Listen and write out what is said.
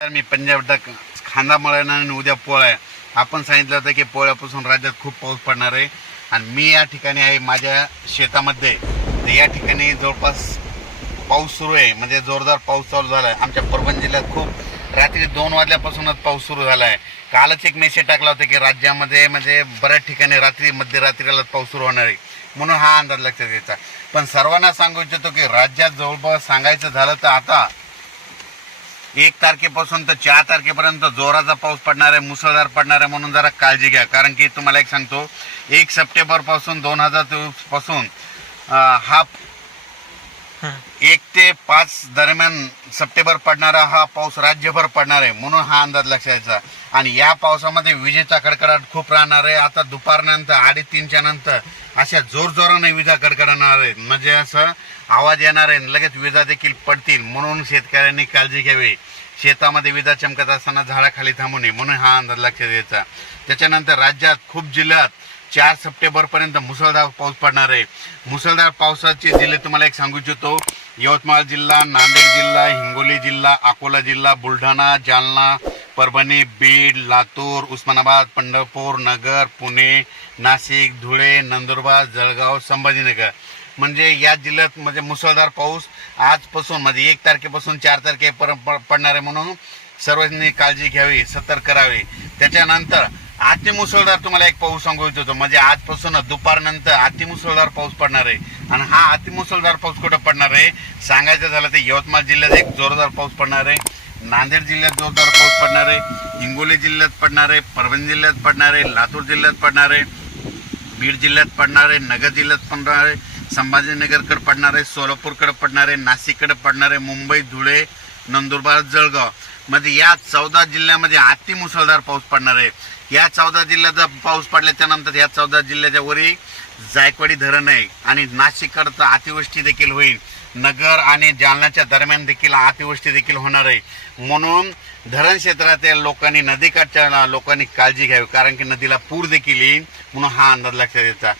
मी Punjab duck खांदा मळणार आणि उद्या पोळा आहे. आपण सांगितलं होतं की पोळ्यापासून राज्यात खूप पाऊस पडणार आहे. आणि मी या ठिकाणी आहे माझ्या शेतामध्ये. तर या ठिकाणी जवळपास पाऊस सुरू आहे. म्हणजे जोरदार पाऊस चालू झाला आहे आमच्या परभणी जिल्ह्यात खूप रात्री दोन वाजल्यापासूनच पाऊस सुरू झाला आहे कालच एक मेसेज टाकला होता की राज्यामध्ये म्हणजे बऱ्याच ठिकाणी रात्री मध्यरात्रीला पाऊस सुरू होणार आहे. म्हणून हा अंदाज लक्षात घ्यायचा. पण सर्वांना सांगू इच्छितो की राज्यात जवळपास सांगायचं झालं तर आता एक तारखेपासून तर चार तारखेपर्यंत जोराचा पाऊस पडणार आहे मुसळधार पडणार आहे म्हणून जरा काळजी घ्या. कारण की तुम्हाला एक सांगतो एक सप्टेंबरपासून दोन हजार चोवीसपासून हा एक ते पाच दरम्यान सप्टेंबर पडणारा हा पाऊस राज्यभर पडणार आहे म्हणून हा अंदाज लक्षायचा आणि या पावसामध्ये विजेचा कडकडाट खूप राहणार आहे. आता दुपारनंतर अडीच तीनच्या नंतर अशा जोर जोराने विजा कडकडणार आहेत म्हणजे असं आवाज येणार आहे लगेच विजा देखील पडतील. म्हणून शेतकऱ्यांनी काळजी घ्यावी. शेतामध्ये विजा चमकत असताना झाडाखाली थांबू नये. म्हणून हा अंदाज लक्षात द्यायचा त्याच्यानंतर राज्यात खूप जिल्ह्यात चार सप्टेंबरपर्यंत मुसळधार पाऊस पडणार आहे. मुसळधार पावसाचे जिल्हे तुम्हाला एक सांगू इच्छितो. यवतमाळ जिल्हा नांदेड जिल्हा हिंगोली जिल्हा अकोला जिल्हा बुलढाणा जालना परभणी बीड लातूर उस्मानाबाद पंढरपूर नगर पुणे नाशिक धुळे नंदुरबार जळगाव संभाजीनगर. म्हणजे या जिल्ह्यात म्हणजे मुसळधार पाऊस आजपासून म्हणजे एक तारखेपासून चार तारखेपर्यंत पडणार आहे म्हणून सर्वांनी काळजी घ्यावी सतर्क करावी त्याच्यानंतर अतिमुसळधार तुम्हाला एक पाऊस सांगू इच्छितो म्हणजे आजपासून दुपारनंतर अतिमुसळधार पाऊस पडणार आहे. आणि हा अतिमुसळधार पाऊस कुठं पडणार आहे? सांगायचं झालं तर यवतमाळ जिल्ह्यात एक जोरदार पाऊस पडणार आहे. नांदेड जिल्ह्यात जोरदार पाऊस पडणार आहे. हिंगोली जिल्ह्यात पडणार आहे. परभणी जिल्ह्यात पडणार आहे. लातूर जिल्ह्यात पडणार आहे. बीड जिल्ह्यात पडणार आहे. नगर जिल्ह्यात पडणार आहे. संभाजीनगरकडे पडणार आहे सोलापूरकडे पडणार आहे नाशिककडे पडणार आहे मुंबई धुळे नंदुरबार जळगाव. मध्ये या चौदा जिल्ह्यामध्ये अति मुसळधार पाऊस पडणार आहे. या चौदा जिल्ह्याचा पाऊस पडल्याच्या नंतर या चौदा जिल्ह्याच्या वरी जायकवाडी धरण आहे आणि नाशिककडचं अतिवृष्टी देखील होईल. नगर आणि जालन्याच्या दरम्यान देखील अतिवृष्टी देखील होणार आहे. म्हणून धरण क्षेत्रातील लोकांनी नदीकाठच्या लोकांनी काळजी घ्यावी कारण की नदीला पूर देखील येईल म्हणून हा अंदाज लक्षात येतात